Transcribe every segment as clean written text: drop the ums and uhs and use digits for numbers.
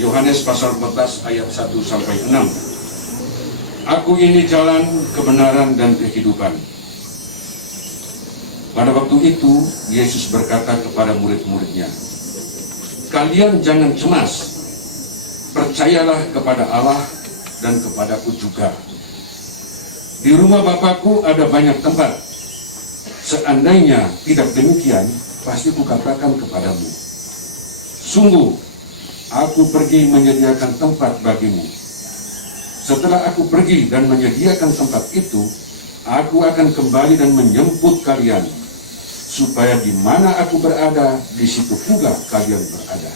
Yohanes pasal 14 ayat 1 sampai 6. Aku ini jalan, kebenaran, dan kehidupan. Pada waktu itu, Yesus berkata kepada murid-muridnya, kalian jangan cemas, percayalah kepada Allah dan kepadaku juga. Di rumah Bapakku ada banyak tempat. Seandainya tidak demikian, pasti kukatakan kepadamu, sungguh, aku pergi menyediakan tempat bagimu. Setelah aku pergi dan menyediakan tempat itu, aku akan kembali dan menjemput kalian, supaya di mana aku berada, di situ pula kalian berada.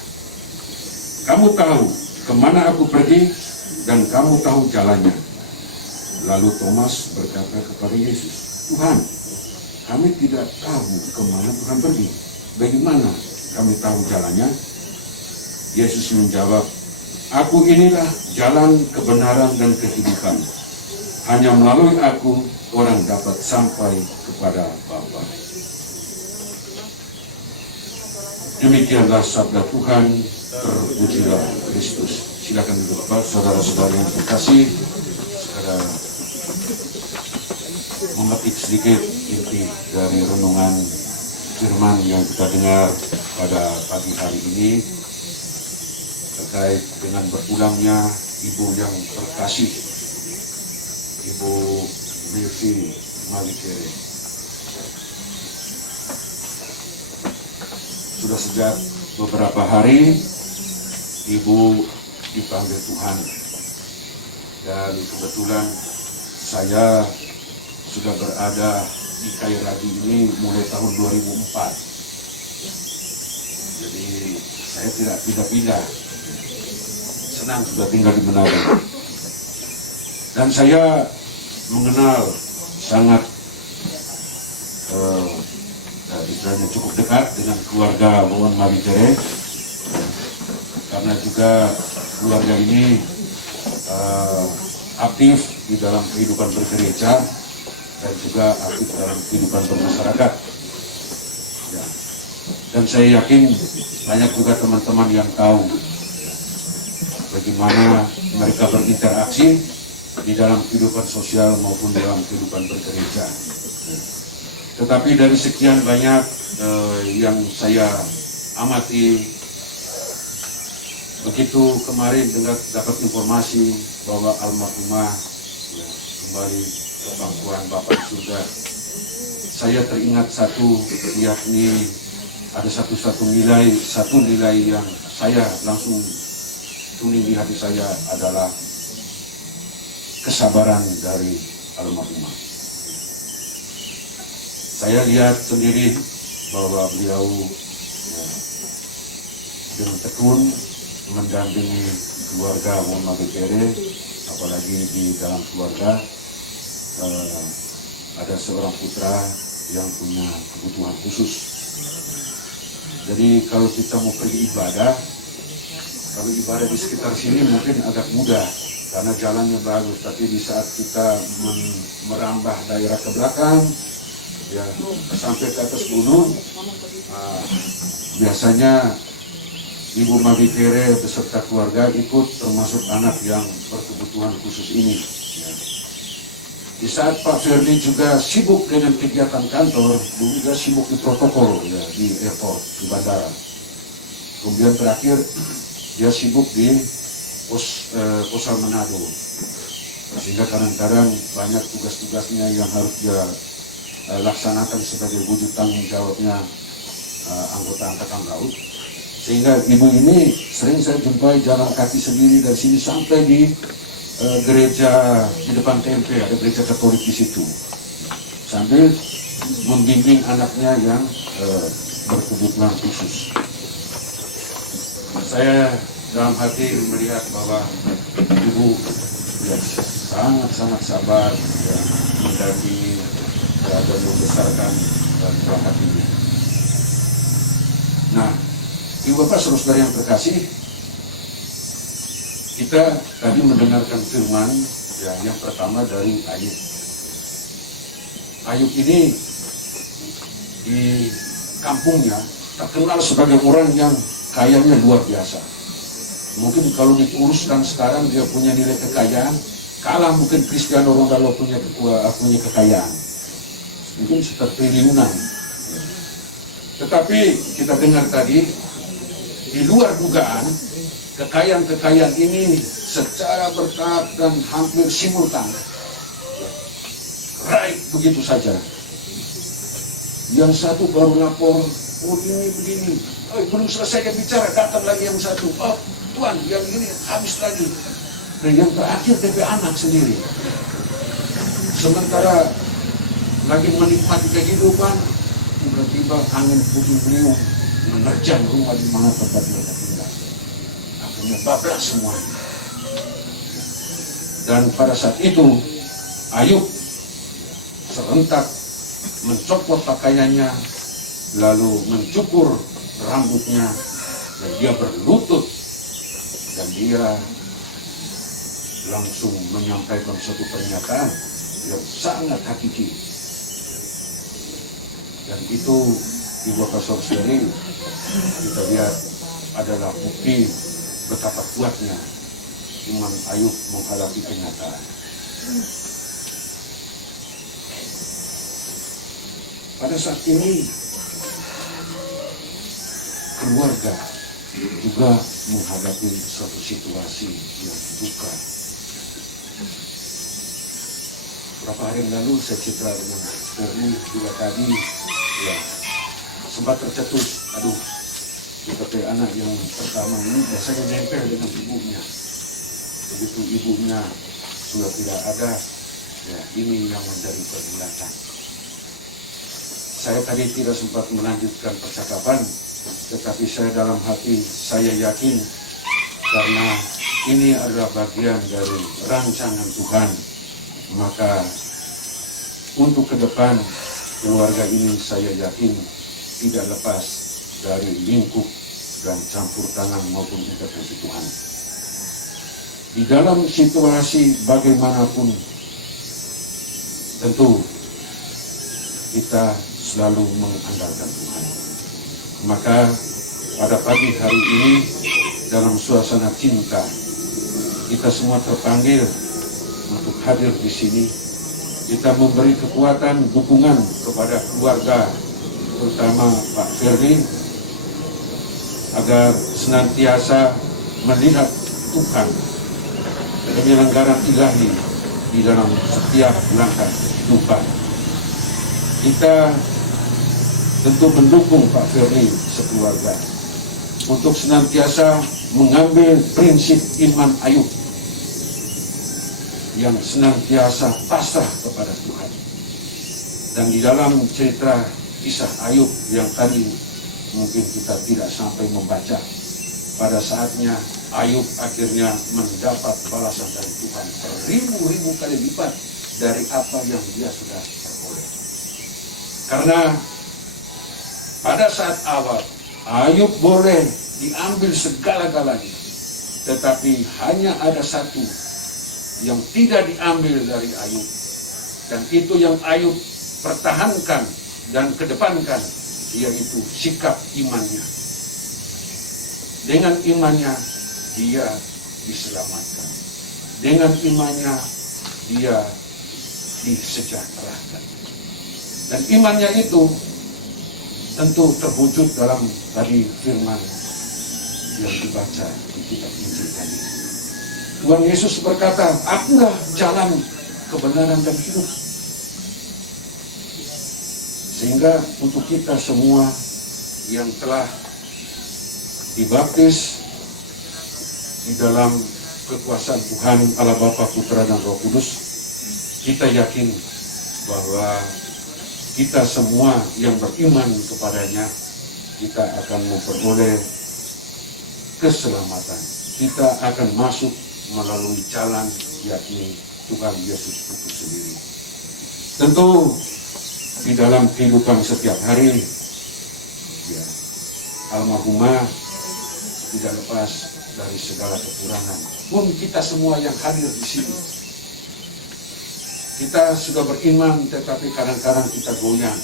Kamu tahu kemana aku pergi, dan kamu tahu jalannya. Lalu Thomas berkata kepada Yesus, Tuhan, kami tidak tahu kemana Tuhan pergi. Bagaimana kami tahu jalannya? Yesus menjawab, aku inilah jalan, kebenaran, dan kehidupan. Hanya melalui aku, orang dapat sampai kepada Bapa. Demikianlah sabda Tuhan, terpujilah Kristus. Silakan duduk Bapak, saudara-saudara yang terkasih. Sekarang memetik sedikit inti dari renungan firman yang kita dengar pada pagi hari ini terkait dengan berpulangnya Ibu yang terkasih, Ibu Milvi Malikere. Sudah sejak beberapa hari Ibu dipanggil Tuhan, dan kebetulan saya sudah berada di Kairadi ini mulai tahun 2004. Jadi saya tidak pindah-pindah, senang sudah tinggal di Manado. Dan saya mengenal sangat istilahnya cukup dekat dengan keluarga Mohon Malikere, karena juga keluarga ini aktif di dalam kehidupan bergereja dan juga aktif dalam kehidupan bermasyarakat. Ya. Dan saya yakin banyak juga teman-teman yang tahu bagaimana mereka berinteraksi di dalam kehidupan sosial maupun dalam kehidupan bergereja. Tetapi dari sekian banyak yang saya amati, begitu kemarin dapat informasi bahwa almarhumah kembali ke pangkuan Bapa di surga, saya teringat satu, yakni ada satu nilai yang saya langsung tuning di hati saya adalah kesabaran dari almarhumah. Saya lihat sendiri bahwa beliau dengan tekun mendampingi keluarga Mohon Malikere, apalagi di dalam keluarga ada seorang putra yang punya kebutuhan khusus. Jadi kalau kita mau pergi ibadah, kalau ibadah di sekitar sini mungkin agak mudah karena jalannya bagus, tapi di saat kita merambah daerah ke belakang, ya sampai ke atas gunung, biasanya Ibu Malikere beserta keluarga ikut, termasuk anak yang berkebutuhan khusus ini. Ya. Di saat Pak Firly juga sibuk dengan kegiatan kantor, juga sibuk di protokol ya, di airport, di bandara. Kemudian terakhir dia sibuk di Posal Manado, sehingga kadang-kadang banyak tugas-tugasnya yang harus dia laksanakan sebagai wujud tanggung jawabnya anggota Angkatan Laut. Sehingga ibu ini sering saya jumpai jalan kaki sendiri dari sini sampai di gereja di depan TMP, ada gereja Katolik di situ, sambil membimbing anaknya yang berkebutuhan khusus. Saya dalam hati melihat bahwa ibu ya, sangat sabar ya, mendampingi ya, dan membesarkan buah hatinya. Nah, Ibu Bapak saudara yang terkasih, kita tadi mendengarkan firman ya, yang pertama dari Ayub. Ayub ini di kampungnya terkenal sebagai orang yang kayanya luar biasa. Mungkin kalau diuruskan sekarang dia punya nilai kekayaan, kalah mungkin Cristiano Ronaldo punya kekayaan. Mungkin sekitar triliunan. Tetapi kita dengar tadi, di luar dugaan, kekayaan-kekayaan ini secara bertahap dan hampir simultan raih begitu saja. Yang satu baru lapor, oh ini begini, belum selesai dia bicara, datang lagi yang satu, oh Tuan, yang ini habis lagi. Dan yang terakhir DP anak sendiri. Sementara lagi menikmati kehidupan, tiba-tiba angin puting beliung menerjang rumah di mana tempat mereka tinggal. Akhirnya bablas semuanya. Dan pada saat itu, Ayub serentak mencopot pakaiannya, lalu mencukur rambutnya, dan dia berlutut, dan dia langsung menyampaikan suatu pernyataan yang sangat hakiki. Dan itu di Wakasor sendiri kita lihat adalah bukti betapa kuatnya iman Ayub menghadapi kenyataan. Pada saat ini keluarga juga menghadapi suatu situasi yang duka. Beberapa hari yang lalu saya cerita dengan Ferdi juga tadi, ya sempat tercetus, aduh, seperti anak yang pertama ini biasanya nempel dengan ibunya. Begitu ibunya sudah tidak ada, ya ini yang menjadi pergulatan. Saya tadi tidak sempat melanjutkan percakapan, tetapi saya dalam hati saya yakin karena ini adalah bagian dari rancangan Tuhan, maka untuk ke depan keluarga ini saya yakin tidak lepas dari lingkup dan campur tangan maupun intervensi Tuhan. Di dalam situasi bagaimanapun, tentu kita selalu mengandalkan Tuhan. Maka pada pagi hari ini dalam suasana cinta, kita semua terpanggil untuk hadir di sini. Kita memberi kekuatan, dukungan kepada keluarga, terutama Pak Ferdi, agar senantiasa melihat Tuhan penyelenggaraan ilahi di dalam setiap langkah kehidupan. Kita tentu mendukung Pak Ferdi sekeluarga untuk senantiasa mengambil prinsip iman Ayub yang senantiasa pasrah kepada Tuhan. Dan di dalam cerita kisah Ayub yang tadi mungkin kita tidak sampai membaca, pada saatnya Ayub akhirnya mendapat balasan dari Tuhan beribu-ribu kali lipat dari apa yang dia sudah peroleh. Karena pada saat awal Ayub boleh diambil segala-galanya, tetapi hanya ada satu yang tidak diambil dari Ayub, dan itu yang Ayub pertahankan dan kedepankan, yaitu sikap imannya. Dengan imannya dia diselamatkan, dengan imannya dia disejahterakan, dan imannya itu tentu terwujud dalam tadi firman yang dibaca di kitab Injil tadi. Tuhan Yesus berkata, "Akulah jalan, kebenaran dan hidup." Sehingga untuk kita semua yang telah dibaptis di dalam kekuasaan Tuhan Allah Bapa, Putra dan Roh Kudus, kita yakin bahwa kita semua yang beriman kepadanya, kita akan memperoleh keselamatan. Kita akan masuk melalui jalan yakni Tuhan Yesus itu sendiri. Tentu di dalam kehidupan setiap hari, ya, almarhumah tidak lepas dari segala kekurangan. Pun kita semua yang hadir di sini, kita sudah beriman, tetapi kadang-kadang kita goyang.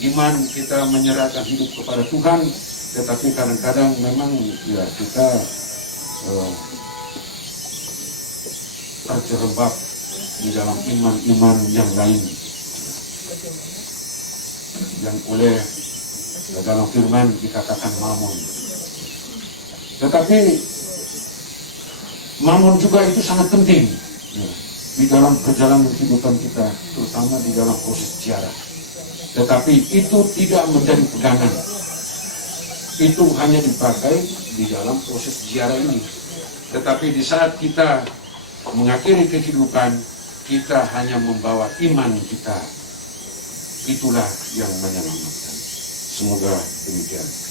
Iman kita menyerahkan hidup kepada Tuhan, tetapi kadang-kadang memang ya kita terjerembab di dalam iman-iman yang lain yang oleh dalam firman dikatakan mamon. Tetapi mamon juga itu sangat penting di dalam perjalanan kehidupan kita, terutama di dalam proses ziarah. Tetapi itu tidak menjadi pegangan. Itu hanya dipakai di dalam proses ziarah ini. Tetapi di saat kita mengakhiri kehidupan, kita hanya membawa iman kita. Itulah yang menyelamatkan. Semoga demikian.